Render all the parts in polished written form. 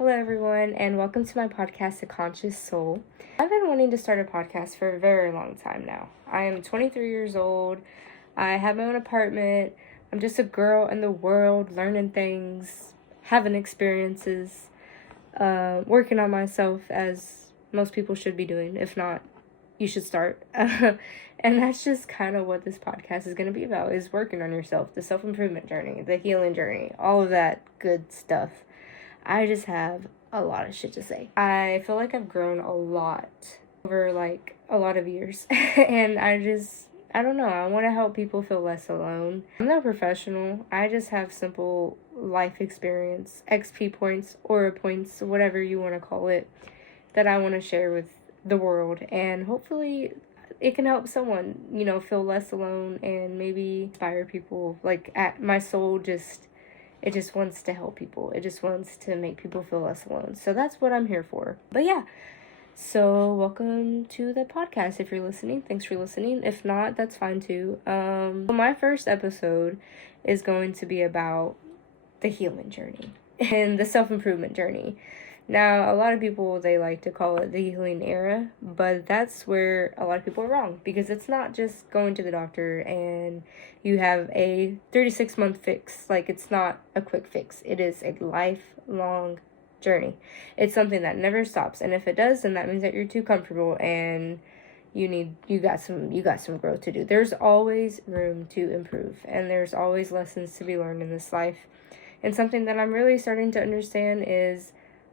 Hello, everyone, and welcome to my podcast, A Conscious Soul. I've been wanting to start a podcast for a very long time now. I am 23 years old. I have my own apartment. I'm just a girl in the world, learning things, having experiences, working on myself as most people should be doing. If not, you should start. And that's just kind of what this podcast is going to be about, is working on yourself, the self-improvement journey, the healing journey, all of that good stuff. I just have a lot of shit to say. I feel like I've grown a lot over a lot of years. And I don't know. I want to help people feel less alone. I'm not a professional. I just have simple life experience, XP points, aura points, whatever you want to call it, that I want to share with the world. And hopefully it can help someone, feel less alone and maybe inspire people. My soul it just wants to help people. It just wants to make people feel less alone. So that's what I'm here for. But yeah, so welcome to the podcast. If you're listening, thanks for listening. If not, that's fine too. My first episode is going to be about the healing journey and the self-improvement journey. Now, a lot of people, they like to call it the healing era, but that's where a lot of people are wrong, because it's not just going to the doctor and you have a 36-month fix. It's not a quick fix. It is a lifelong journey. It's something that never stops, and if it does, then that means that you're too comfortable and you got some growth to do. There's always room to improve, and there's always lessons to be learned in this life. And something that I'm really starting to understand is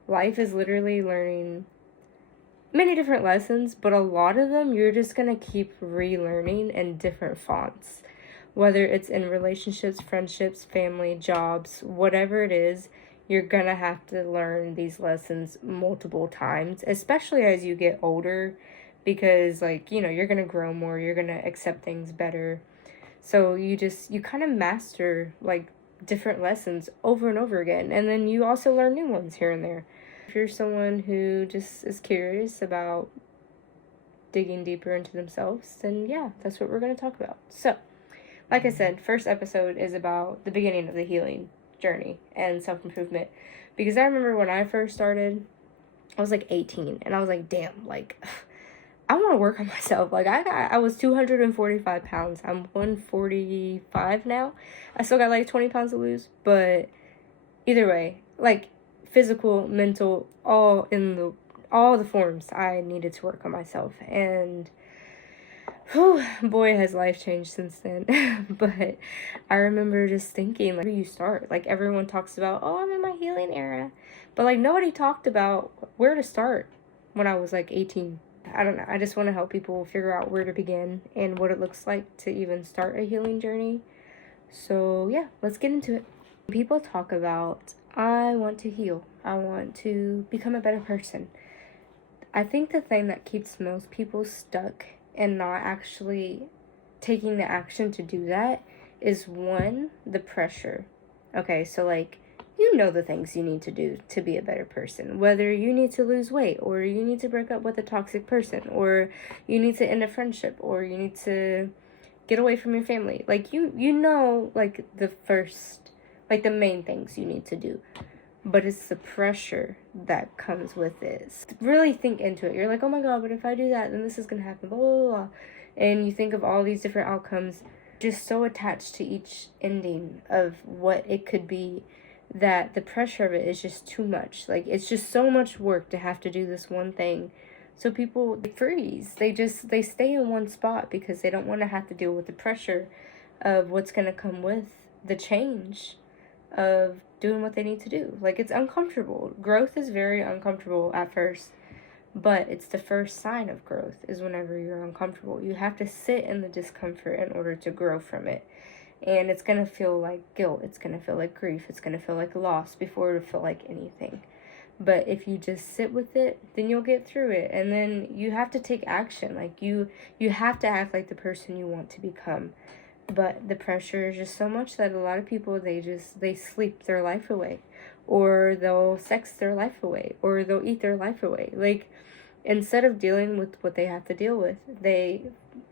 life is literally learning many different lessons, but a lot of them you're just going to keep relearning in different fonts. Whether it's in relationships, friendships, family, jobs, whatever it is, you're going to have to learn these lessons multiple times, especially as you get older, because you're going to grow more, you're going to accept things better. So you kind of master different lessons over and over again, and then you also learn new ones here and there. If you're someone who just is curious about digging deeper into themselves, then yeah, that's what we're going to talk about. So, like I said, first episode is about the beginning of the healing journey and self-improvement, because I remember when I first started, I was 18, and I was damn, I want to work on myself. I was 245 pounds. I'm 145 now. I still got 20 pounds to lose, but either way, physical, mental, all the forms, I needed to work on myself. And boy, has life changed since then. But I remember just thinking, where do you start? Everyone talks about, oh, I'm in my healing era, but nobody talked about where to start when I was 18. I don't know. I just want to help people figure out where to begin and what it looks like to even start a healing journey. So yeah, let's get into it. People talk about, I want to heal. I want to become a better person. I think the thing that keeps most people stuck and not actually taking the action to do that is, one, the pressure. Okay, so the things you need to do to be a better person. Whether you need to lose weight, or you need to break up with a toxic person, or you need to end a friendship, or you need to get away from your family. The first, the main things you need to do. But it's the pressure that comes with it. Really think into it. You're oh my God, but if I do that, then this is going to happen, blah, blah, blah. And you think of all these different outcomes, just so attached to each ending of what it could be, that the pressure of it is just too much. It's just so much work to have to do this one thing. So people freeze. They stay in one spot because they don't want to have to deal with the pressure of what's going to come with the change of doing what they need to do. It's uncomfortable. Growth is very uncomfortable at first, but it's the first sign of growth is whenever you're uncomfortable. You have to sit in the discomfort in order to grow from it. And it's going to feel like guilt. It's going to feel like grief. It's going to feel like loss before it'll feel like anything. But if you just sit with it, then you'll get through it. And then you have to take action. You have to act like the person you want to become. But the pressure is just so much that a lot of people, they sleep their life away. Or they'll sex their life away. Or they'll eat their life away. Instead of dealing with what they have to deal with, they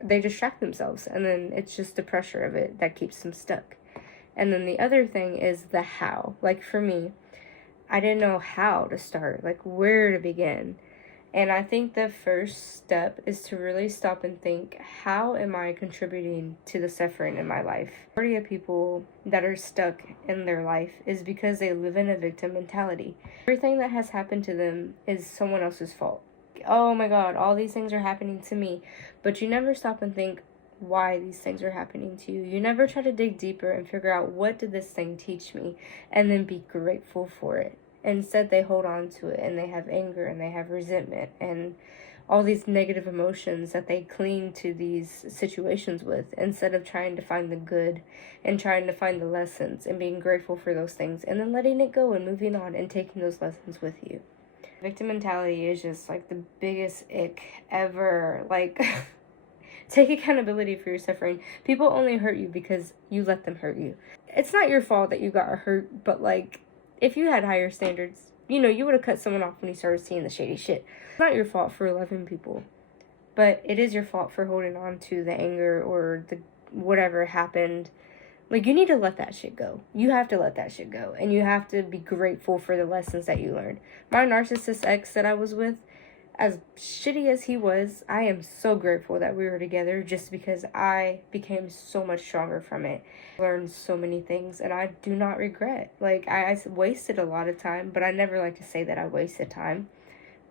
distract themselves, and then it's just the pressure of it that keeps them stuck. And then the other thing is the how. For me, I didn't know how to start, like where to begin. And I think the first step is to really stop and think, how am I contributing to the suffering in my life? The majority of people that are stuck in their life is because they live in a victim mentality. Everything that has happened to them is someone else's fault. Oh my God, all these things are happening to me. But you never stop and think why these things are happening to you. You never try to dig deeper and figure out, what did this thing teach me? And then be grateful for it. Instead, they hold on to it, and they have anger, and they have resentment, and all these negative emotions that they cling to these situations with, instead of trying to find the good and trying to find the lessons and being grateful for those things, and then letting it go and moving on and taking those lessons with you. Victim mentality is just like the biggest ick ever. Like, take accountability for your suffering. People only hurt you because you let them hurt you. It's not your fault that you got hurt, but like, if you had higher standards, you would have cut someone off when you started seeing the shady shit. It's not your fault for loving people, but it is your fault for holding on to the anger or the whatever happened. Like, you need to let that shit go. You have to let that shit go, and you have to be grateful for the lessons that you learned. My narcissist ex that I was with, as shitty as he was, I am so grateful that we were together, just because I became so much stronger from it. Learned so many things, and I do not regret. Like, I wasted a lot of time, but I never like to say that I wasted time,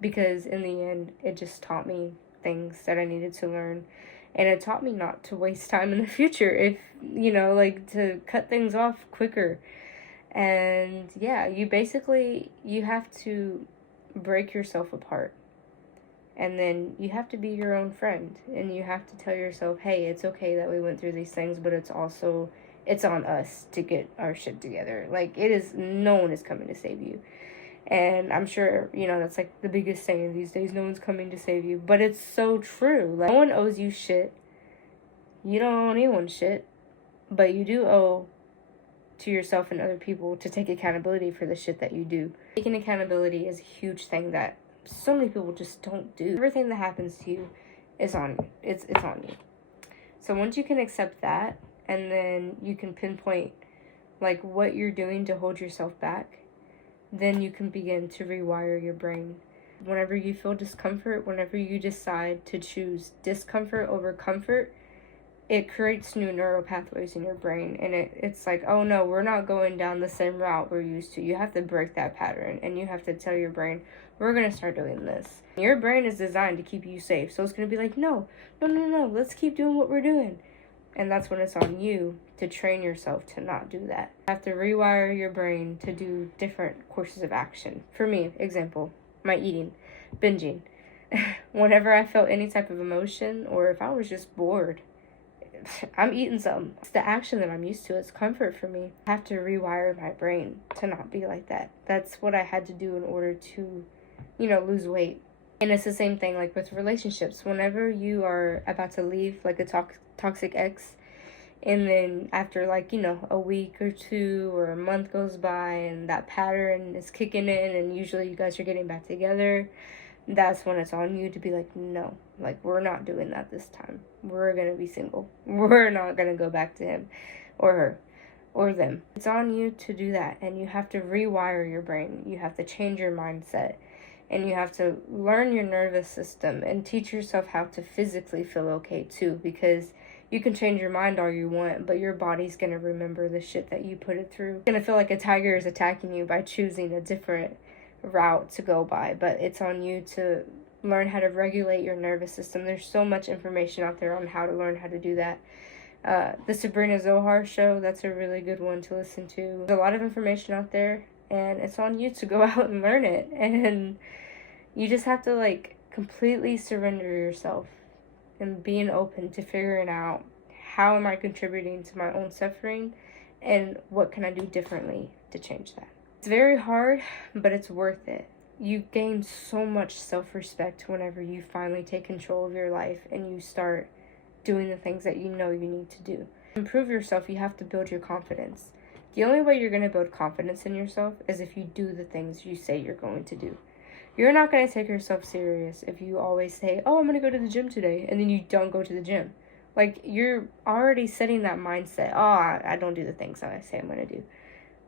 because in the end, it just taught me things that I needed to learn, and it taught me not to waste time in the future, if, like, to cut things off quicker. And yeah, you have to break yourself apart. And then you have to be your own friend, and you have to tell yourself, hey, it's okay that we went through these things, but it's on us to get our shit together. Like, no one is coming to save you. And I'm sure, that's like the biggest saying these days, no one's coming to save you. But it's so true. Like, no one owes you shit. You don't owe anyone shit. But you do owe to yourself and other people to take accountability for the shit that you do. Taking accountability is a huge thing that so many people just don't do. Everything that happens to you is on you. It's on you. So once you can accept that, and then you can pinpoint like what you're doing to hold yourself back, then you can begin to rewire your brain. Whenever you feel discomfort, whenever you decide to choose discomfort over comfort, it creates new neural pathways in your brain, and it's like, oh no, we're not going down the same route we're used to. You have to break that pattern, and you have to tell your brain, we're going to start doing this. Your brain is designed to keep you safe, so it's going to be like, no, let's keep doing what we're doing. And that's when it's on you to train yourself to not do that. You have to rewire your brain to do different courses of action. For me, example, my eating, binging. Whenever I felt any type of emotion, or if I was just bored, I'm eating something. It's the action that I'm used to. It's comfort for me. I have to rewire my brain to not be like that. That's what I had to do in order to, lose weight. And it's the same thing like with relationships. Whenever you are about to leave like a toxic ex, and then after like, a week or two or a month goes by, and that pattern is kicking in, and usually you guys are getting back together, that's when it's on you to be like, no, like, we're not doing that this time. We're going to be single. We're not going to go back to him or her or them. It's on you to do that, and you have to rewire your brain. You have to change your mindset, and you have to learn your nervous system and teach yourself how to physically feel okay too, because you can change your mind all you want, but your body's going to remember the shit that you put it through. It's going to feel like a tiger is attacking you by choosing a different route to go by, but it's on you to learn how to regulate your nervous system. There's so much information out there on how to learn how to do that. The Sabrina Zohar show, that's a really good one to listen to. There's a lot of information out there, and it's on you to go out and learn it. And you just have to like completely surrender yourself and being open to figuring out, how am I contributing to my own suffering, and what can I do differently to change that. It's very hard, but it's worth it. You gain so much self-respect whenever you finally take control of your life and you start doing the things that you know you need to do. To improve yourself, you have to build your confidence. The only way you're going to build confidence in yourself is if you do the things you say you're going to do. You're not going to take yourself serious if you always say, oh, I'm going to go to the gym today, and then you don't go to the gym. Like, you're already setting that mindset, oh, I don't do the things that I say I'm going to do.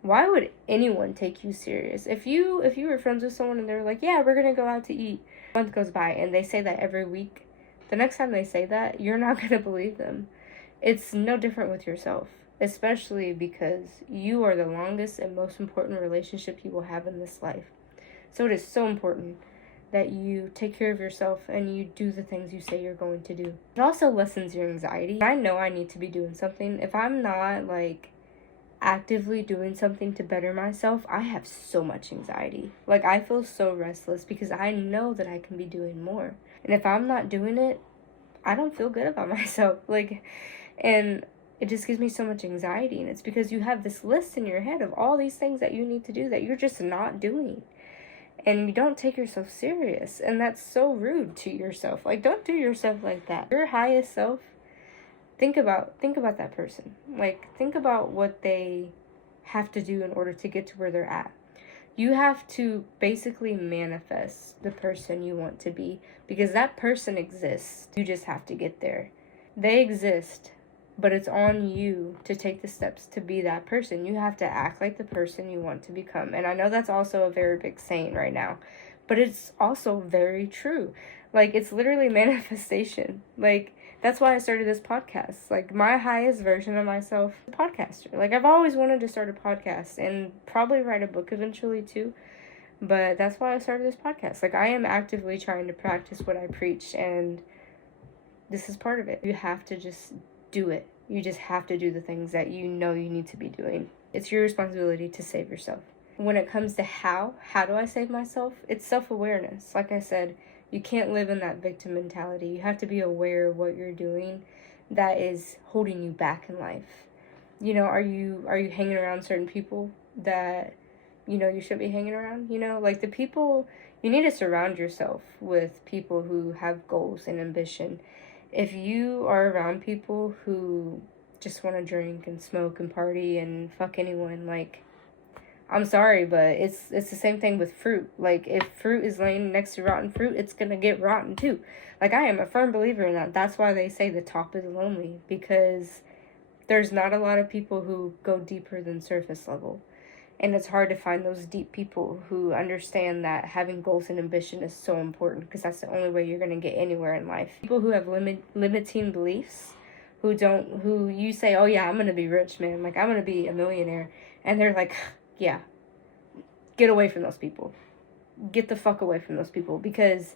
Why would anyone take you serious? If you were friends with someone and they're like, yeah, we're gonna go out to eat, a month goes by and they say that every week, the next time they say that, you're not gonna believe them. It's no different with yourself, especially because you are the longest and most important relationship you will have in this life. So it is so important that you take care of yourself and you do the things you say you're going to do. It also lessens your anxiety. I know I need to be doing something. If I'm not like actively doing something to better myself, I have so much anxiety. Like, I feel so restless because I know that I can be doing more. And if I'm not doing it, I don't feel good about myself. Like, and it just gives me so much anxiety. And it's because you have this list in your head of all these things that you need to do that you're just not doing. And you don't take yourself serious. And that's so rude to yourself. Like, don't do yourself like that. Your highest self, think about that person. Like, think about what they have to do in order to get to where they're at. You have to basically manifest the person you want to be, because that person exists. You just have to get there. They exist, but it's on you to take the steps to be that person. You have to act like the person you want to become. And I know that's also a very big saying right now, but it's also very true. Like, it's literally manifestation. Like, that's why I started this podcast. Like, my highest version of myself, a podcaster. Like, I've always wanted to start a podcast and probably write a book eventually too. But that's why I started this podcast. Like, I am actively trying to practice what I preach, and this is part of it. You have to just do it. You just have to do the things that you know you need to be doing. It's your responsibility to save yourself. When it comes to how do I save myself? It's self-awareness. Like I said, you can't live in that victim mentality. You have to be aware of what you're doing that is holding you back in life. You know, are you hanging around certain people that, you know, you should be hanging around? You know, like, the people, you need to surround yourself with people who have goals and ambition. If you are around people who just want to drink and smoke and party and fuck anyone, like, I'm sorry, but it's the same thing with fruit. Like, if fruit is laying next to rotten fruit, it's gonna get rotten too. Like, I am a firm believer in that. That's why they say the top is lonely, because there's not a lot of people who go deeper than surface level. And it's hard to find those deep people who understand that having goals and ambition is so important, because that's the only way you're going to get anywhere in life. People who have limiting beliefs, who you say, oh yeah, I'm going to be rich, man. Like, I'm going to be a millionaire. And they're like, yeah, get away from those people. Get the fuck away from those people, because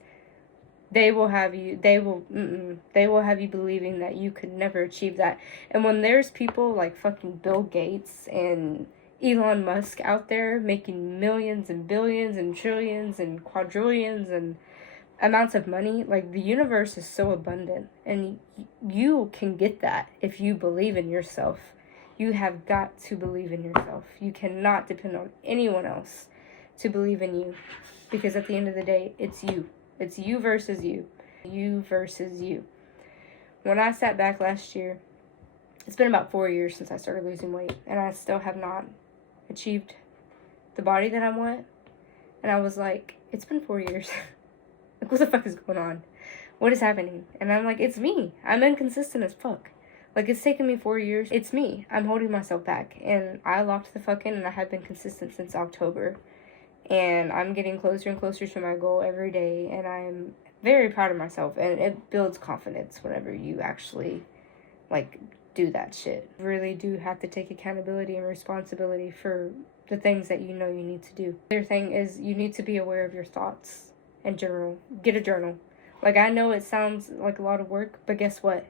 they will have you believing that you could never achieve that. And when there's people like fucking Bill Gates and Elon Musk out there making millions and billions and trillions and quadrillions and amounts of money, like, the universe is so abundant, and you can get that if you believe in yourself. You have got to believe in yourself. You cannot depend on anyone else to believe in you, because at the end of the day, it's you. It's you versus you. You versus you. When I sat back last year, it's been about 4 years since I started losing weight, and I still have not achieved the body that I want. And I was like, it's been 4 years. Like, what the fuck is going on? What is happening? And I'm like, it's me. I'm inconsistent as fuck. Like, it's taken me 4 years. It's me. I'm holding myself back. And I locked the fuck in, and I have been consistent since October. And I'm getting closer and closer to my goal every day. And I'm very proud of myself. And it builds confidence whenever you actually, like, do that shit. You really do have to take accountability and responsibility for the things that you know you need to do. The other thing is, you need to be aware of your thoughts in general. Get a journal. Like, I know it sounds like a lot of work, but guess what?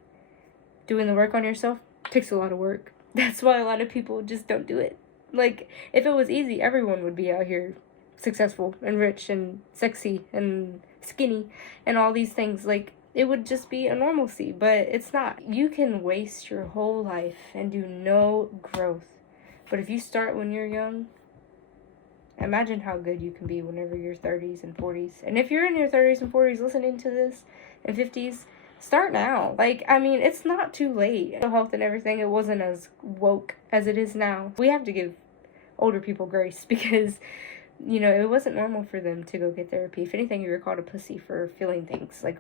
Doing the work on yourself takes a lot of work. That's why a lot of people just don't do it. Like, if it was easy, everyone would be out here successful and rich and sexy and skinny and all these things. Like, it would just be a normalcy, but it's not. You can waste your whole life and do no growth. But if you start when you're young, imagine how good you can be whenever you're 30s and 40s. And if you're in your 30s and 40s listening to this, and 50s, start now. Like, I mean, it's not too late. Mental health and everything, it wasn't as woke as it is now. We have to give older people grace, because, you know, it wasn't normal for them to go get therapy. If anything, you were called a pussy for feeling things. Like,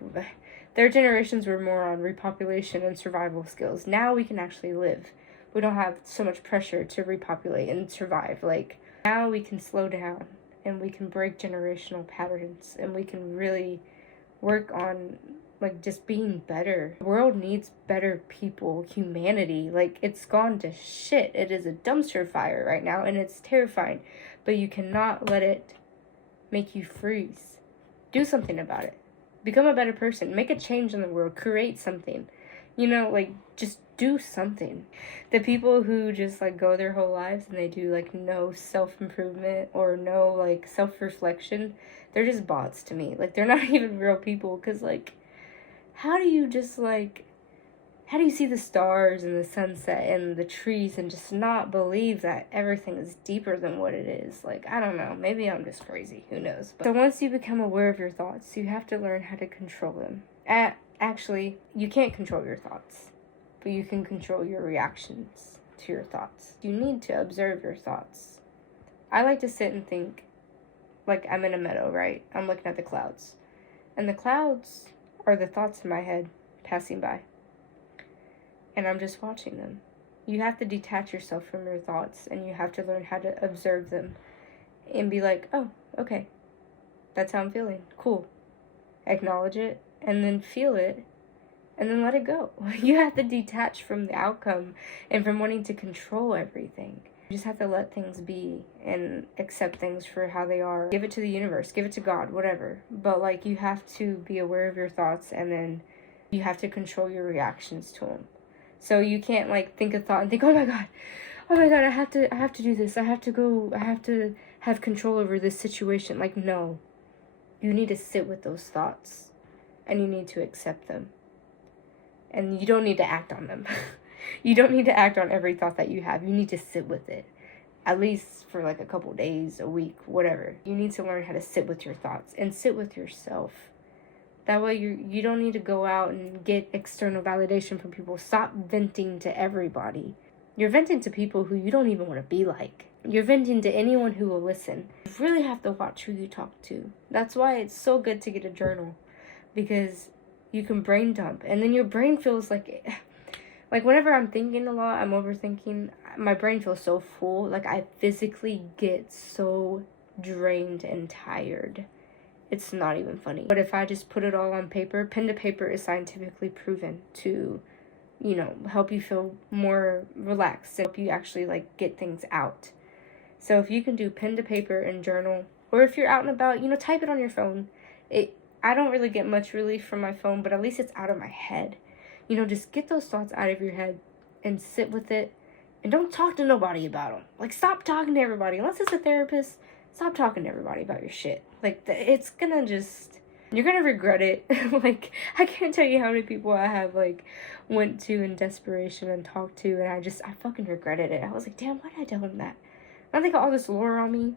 their generations were more on repopulation and survival skills. Now we can actually live. We don't have so much pressure to repopulate and survive. Like, now we can slow down and we can break generational patterns and we can really work on, like, just being better. The world needs better people, humanity. Like, it's gone to shit. It is a dumpster fire right now and it's terrifying. But you cannot let it make you freeze. Do something about it. Become a better person. Make a change in the world. Create something. You know, like, just do something. The people who just, like, go their whole lives and they do, like, no self-improvement or no, like, self-reflection, they're just bots to me. Like, they're not even real people, because, like, how do you see the stars and the sunset and the trees and just not believe that everything is deeper than what it is? Like, I don't know. Maybe I'm just crazy. Who knows? So once you become aware of your thoughts, you have to learn how to control them. Actually, you can't control your thoughts, but you can control your reactions to your thoughts. You need to observe your thoughts. I like to sit and think, like, I'm in a meadow, right? I'm looking at the clouds. And the clouds are the thoughts in my head passing by. And I'm just watching them. You have to detach yourself from your thoughts, and you have to learn how to observe them and be like, oh, okay, that's how I'm feeling. Cool. Acknowledge it, and then feel it, and then let it go. You have to detach from the outcome and from wanting to control everything. You just have to let things be and accept things for how they are. Give it to the universe, give it to God, whatever. But, like, you have to be aware of your thoughts, and then you have to control your reactions to them. So you can't, like, think a thought and think, oh my god, I have to do this. I have to have control over this situation. Like, no. You need to sit with those thoughts, and you need to accept them. And you don't need to act on them. You don't need to act on every thought that you have. You need to sit with it. At least for, like, a couple days, a week, whatever. You need to learn how to sit with your thoughts and sit with yourself. That way you don't need to go out and get external validation from people. Stop venting to everybody. You're venting to people who you don't even want to be like. You're venting to anyone who will listen. You really have to watch who you talk to. That's why it's so good to get a journal. Because you can brain dump. And then your brain feels like whenever I'm thinking a lot, I'm overthinking, my brain feels so full. Like, I physically get so drained and tired. It's not even funny. But if I just put it all on paper, pen to paper is scientifically proven to, you know, help you feel more relaxed and help you actually, like, get things out. So if you can do pen to paper and journal, or if you're out and about, you know, type it on your phone. I don't really get much relief from my phone, but at least it's out of my head. You know, just get those thoughts out of your head and sit with it. And don't talk to nobody about them. Like, stop talking to everybody. Unless it's a therapist, stop talking to everybody about your shit. Like, it's gonna just... You're gonna regret it. Like, I can't tell you how many people I have, like, went to in desperation and talked to, and I fucking regretted it. I was like, damn, why did I tell them that? Now they got all this lore on me.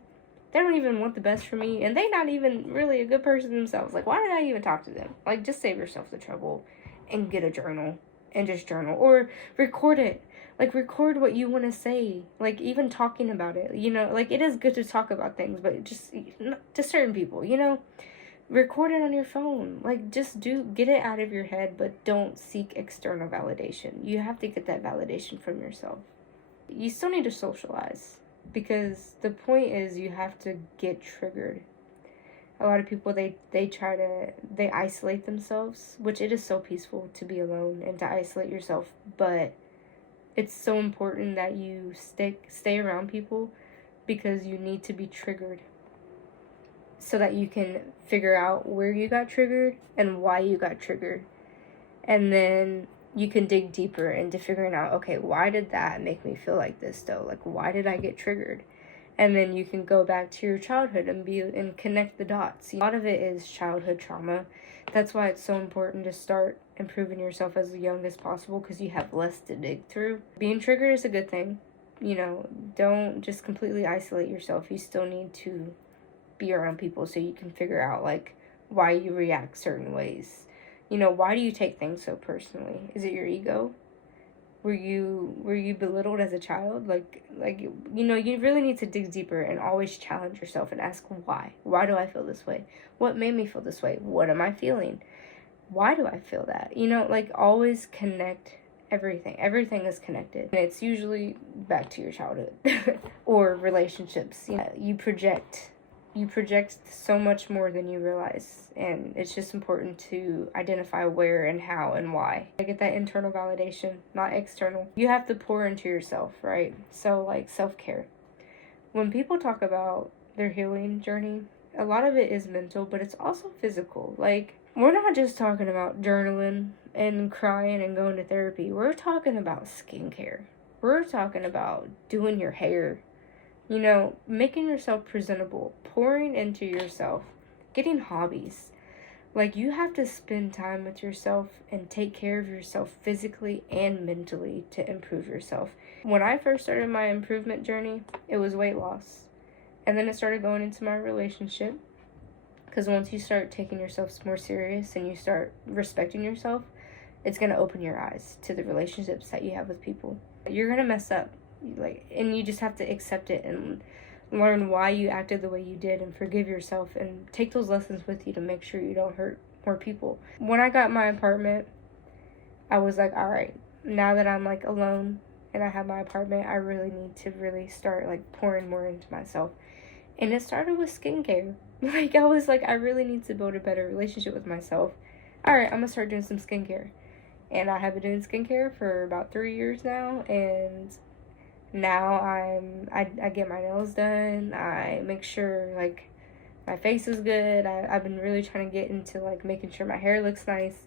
They don't even want the best for me, and they not even really a good person themselves. Like, why did I even talk to them? Like, just save yourself the trouble and get a journal and just journal. Or record it. Like, record what you want to say. Like, even talking about it. You know, like, it is good to talk about things, but just to certain people, you know? Record it on your phone. Like, just get it out of your head, but don't seek external validation. You have to get that validation from yourself. You still need to socialize, because the point is you have to get triggered. A lot of people, they isolate themselves, which it is so peaceful to be alone and to isolate yourself, but it's so important that you stay around people, because you need to be triggered so that you can figure out where you got triggered and why you got triggered. And then you can dig deeper into figuring out, okay, why did that make me feel like this though? Like, why did I get triggered? And then you can go back to your childhood and connect the dots. A lot of it is childhood trauma. That's why it's so important to start improving yourself as young as possible, because you have less to dig through. Being triggered is a good thing. You know, don't just completely isolate yourself. You still need to be around people so you can figure out, like, why you react certain ways. You know, why do you take things so personally? Is it your ego? Were you belittled as a child? Like, you know, you really need to dig deeper and always challenge yourself and ask why. Why do I feel this way? What made me feel this way? What am I feeling? Why do I feel that? You know, like, always connect Everything is connected. And it's usually back to your childhood or relationships. You project so much more than you realize, and it's just important to identify where and how and why. I get that internal validation, not external. You have to pour into yourself, right? So like self-care. When people talk about their healing journey, a lot of it is mental, but it's also physical. Like, we're not just talking about journaling and crying and going to therapy. We're talking about skincare. We're talking about doing your hair, making yourself presentable, pouring into yourself, getting hobbies. Like, you have to spend time with yourself and take care of yourself physically and mentally to improve yourself. When I first started my improvement journey, it was weight loss. And then it started going into my relationship. Because once you start taking yourself more serious and you start respecting yourself, it's going to open your eyes to the relationships that you have with people. You're going to mess up. And you just have to accept it and learn why you acted the way you did and forgive yourself and take those lessons with you to make sure you don't hurt more people. When I got my apartment, I was like, all right, now that I'm like alone and I have my apartment, I really need to really start like pouring more into myself. And it started with skincare. I was like, I really need to build a better relationship with myself. All right, I'm gonna start doing some skincare. And I have been doing skincare for about 3 years now, and now I get my nails done. I make sure like my face is good. I've been really trying to get into like making sure my hair looks nice,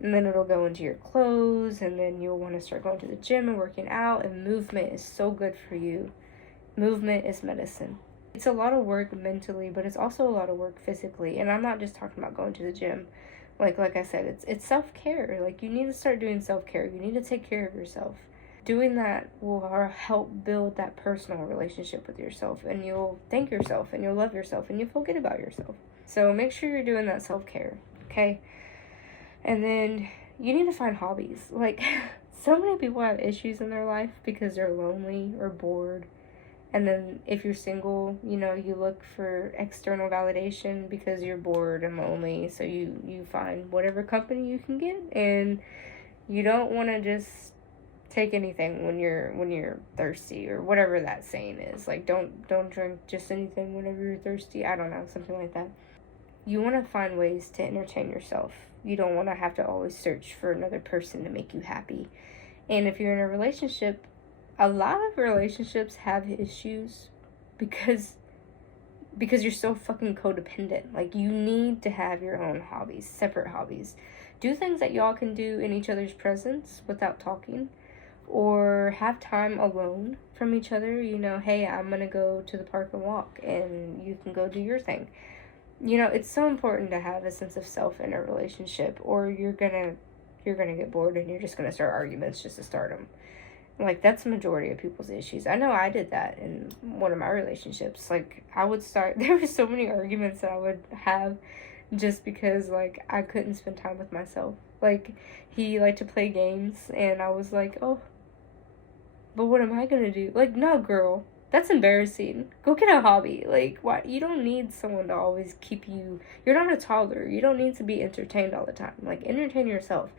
and then it'll go into your clothes, and then you'll want to start going to the gym and working out. And movement is so good for you. Movement is medicine. It's a lot of work mentally, but it's also a lot of work physically. And I'm not just talking about going to the gym. Like I said, it's self-care. Like, you need to start doing self-care. You need to take care of yourself. Doing that will help build that personal relationship with yourself, and you'll thank yourself, and you'll love yourself, and you'll forget about yourself. So make sure you're doing that self-care, okay? And then you need to find hobbies. Like, so many people have issues in their life because they're lonely or bored. And then if you're single, you look for external validation because you're bored and lonely. So you find whatever company you can get, and you don't want to just take anything when you're thirsty, or whatever that saying is. Like, don't drink just anything whenever you're thirsty. I don't know, something like that. You want to find ways to entertain yourself. You don't want to have to always search for another person to make you happy. And if you're in a relationship, a lot of relationships have issues because you're so fucking codependent. Like, you need to have your own hobbies, separate hobbies. Do things that y'all can do in each other's presence without talking, or have time alone from each other. Hey, I'm gonna go to the park and walk, and you can go do your thing. It's so important to have a sense of self in a relationship, or you're gonna get bored and you're just gonna start arguments just to start them. Like, that's the majority of people's issues. I know I did that in one of my relationships. Like, there were so many arguments that I would have just because, like, I couldn't spend time with myself. Like, he liked to play games, and I was like, oh, but what am I gonna do? Like, no, girl, that's embarrassing. Go get a hobby. Like, why? You don't need someone to always keep you. You're not a toddler. You don't need to be entertained all the time. Like, entertain yourself.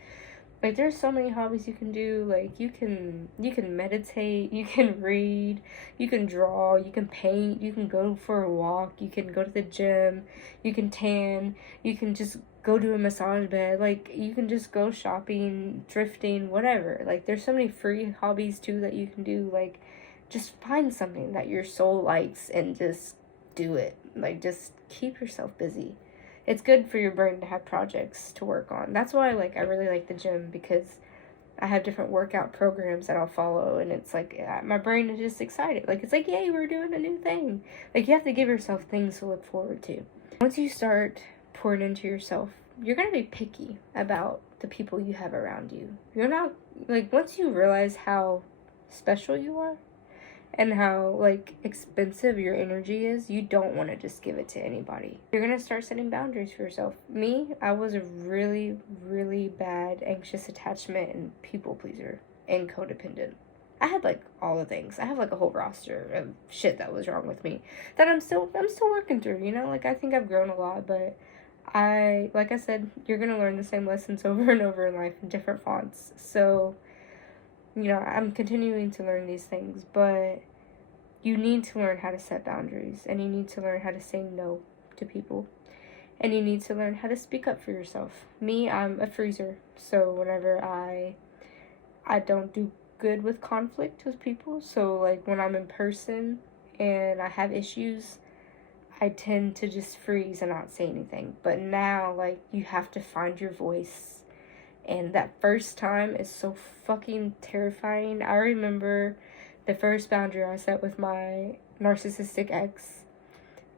Like, there's so many hobbies you can do. Like, you can meditate, you can read, you can draw, you can paint, you can go for a walk, you can go to the gym, you can tan, you can just go to a massage bed. Like, you can just go shopping, thrifting, whatever. Like, there's so many free hobbies too that you can do. Like, just find something that your soul likes and just do it. Like, just keep yourself busy. It's good for your brain to have projects to work on. That's why, like, I really like the gym, because I have different workout programs that I'll follow, and it's like, my brain is just excited. Like, it's like, yay, we're doing a new thing. Like, you have to give yourself things to look forward to. Once you start pouring into yourself, you're going to be picky about the people you have around you. You're not, like, once you realize how special you are, and how, like, expensive your energy is, you don't want to just give it to anybody. You're going to start setting boundaries for yourself. Me, I was a really, really bad anxious attachment and people pleaser and codependent. I had, like, all the things. I have, like, a whole roster of shit that was wrong with me that I'm still working through, Like, I think I've grown a lot, but like I said, you're going to learn the same lessons over and over in life in different fonts. So I'm continuing to learn these things, but you need to learn how to set boundaries, and you need to learn how to say no to people, and you need to learn how to speak up for yourself. Me, I'm a freezer, so whenever I don't do good with conflict with people, so like when I'm in person and I have issues, I tend to just freeze and not say anything. But now, like, you have to find your voice. And that first time is so fucking terrifying. I remember the first boundary I set with my narcissistic ex.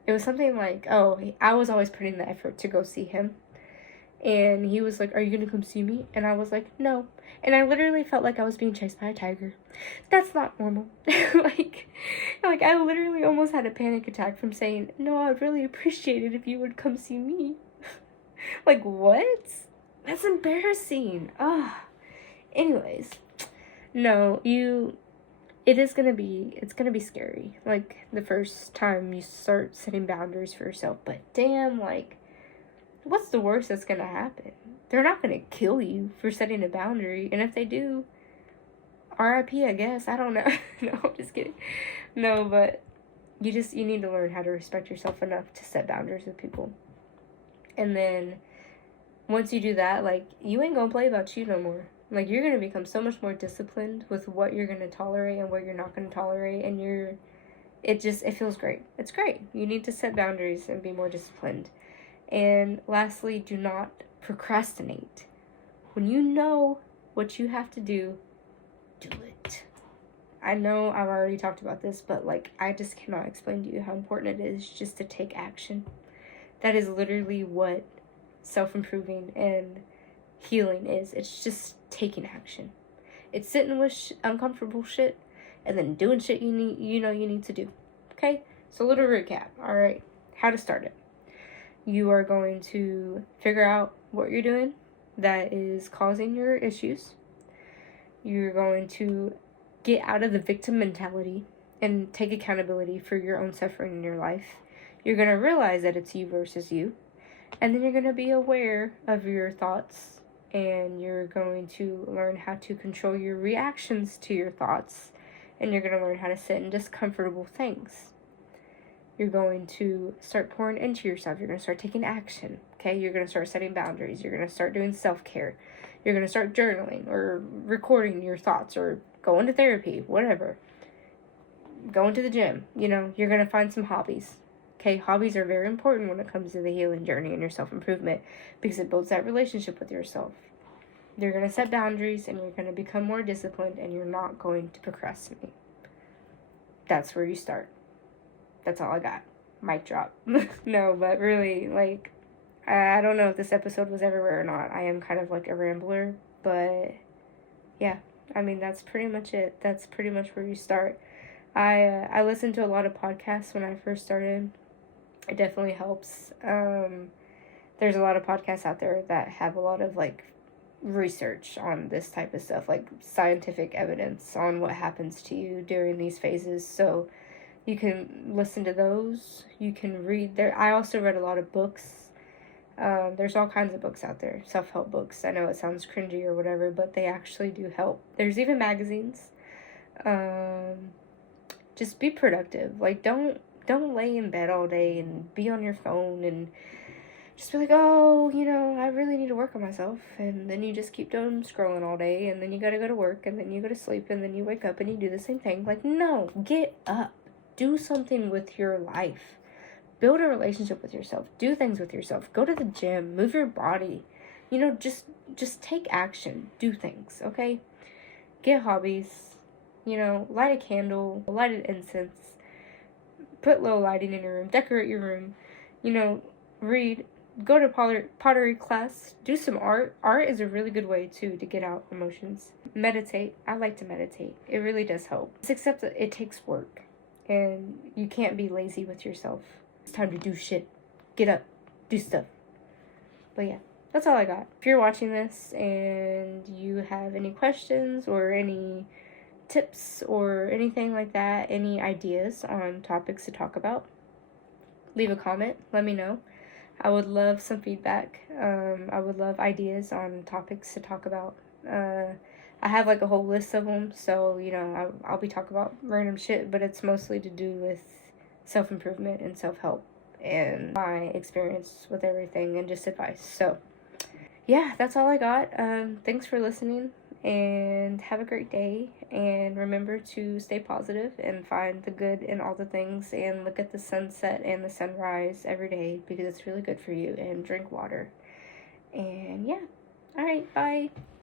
It was something like, I was always putting the effort to go see him. And he was like, "Are you gonna come see me?" And I was like, "No." And I literally felt like I was being chased by a tiger. That's not normal. like, I literally almost had a panic attack from saying, "No, I'd really appreciate it if you would come see me." Like, what? That's embarrassing. Anyways, no, it's gonna be scary. Like, the first time you start setting boundaries for yourself. But damn, like, what's the worst that's gonna happen? They're not gonna kill you for setting a boundary, and if they do, RIP, I guess. I don't know. No, I'm just kidding. No, but you need to learn how to respect yourself enough to set boundaries with people. And then once you do that, like, you ain't gonna play about you no more. Like, you're gonna become so much more disciplined with what you're gonna tolerate and what you're not gonna tolerate, and it feels great. It's great. You need to set boundaries and be more disciplined. And lastly, do not procrastinate. When you know what you have to do it. I know I've already talked about this, but like, I just cannot explain to you how important it is just to take action. That is literally what self-improving and healing is. It's just taking action. It's sitting with uncomfortable shit and then doing shit you need to do. Okay? So, a little recap. All right. How to start it. You are going to figure out what you're doing that is causing your issues. You're going to get out of the victim mentality and take accountability for your own suffering in your life. You're going to realize that it's you versus you. And then you're going to be aware of your thoughts, and you're going to learn how to control your reactions to your thoughts, and you're going to learn how to sit in discomfortable things. You're going to start pouring into yourself. You're going to start taking action, okay? You're going to start setting boundaries. You're going to start doing self-care. You're going to start journaling or recording your thoughts or going to therapy, whatever. Going to the gym, you're going to find some hobbies. Okay, hobbies are very important when it comes to the healing journey and your self-improvement because it builds that relationship with yourself. You're going to set boundaries and you're going to become more disciplined and you're not going to procrastinate. That's where you start. That's all I got. Mic drop. No, but really, like, I don't know if this episode was everywhere or not. I am kind of like a rambler, but yeah, I mean, that's pretty much it. That's pretty much where you start. I listened to a lot of podcasts when I first started. It definitely helps. There's a lot of podcasts out there that have a lot of like research on this type of stuff, like scientific evidence on what happens to you during these phases. So you can listen to those. You can read there. I also read a lot of books. There's all kinds of books out there, self-help books. I know it sounds cringy or whatever, but they actually do help. There's even magazines. Just be productive. Like, don't lay in bed all day and be on your phone and just be like, oh, I really need to work on myself. And then you just keep doing scrolling all day, and then you gotta go to work, and then you go to sleep, and then you wake up and you do the same thing. Like, no, get up. Do something with your life. Build a relationship with yourself. Do things with yourself. Go to the gym. Move your body. Just take action. Do things, okay? Get hobbies. Light a candle. Light an incense. Put low lighting in your room. Decorate your room. Read. Go to pottery class. Do some art. Art is a really good way, too, to get out emotions. Meditate. I like to meditate. It really does help. Just accept that it takes work. And you can't be lazy with yourself. It's time to do shit. Get up. Do stuff. But yeah, that's all I got. If you're watching this and you have any questions or any tips or anything like that, any ideas on topics to talk about, leave a comment. Let me know. I would love some feedback. I would love ideas on topics to talk about. I have like a whole list of them, so I'll be talking about random shit, but it's mostly to do with self-improvement and self-help and my experience with everything and just advice. So yeah, that's all I got. Thanks for listening and have a great day. And remember to stay positive and find the good in all the things and look at the sunset and the sunrise every day because it's really good for you. And drink water. And yeah. All right. Bye.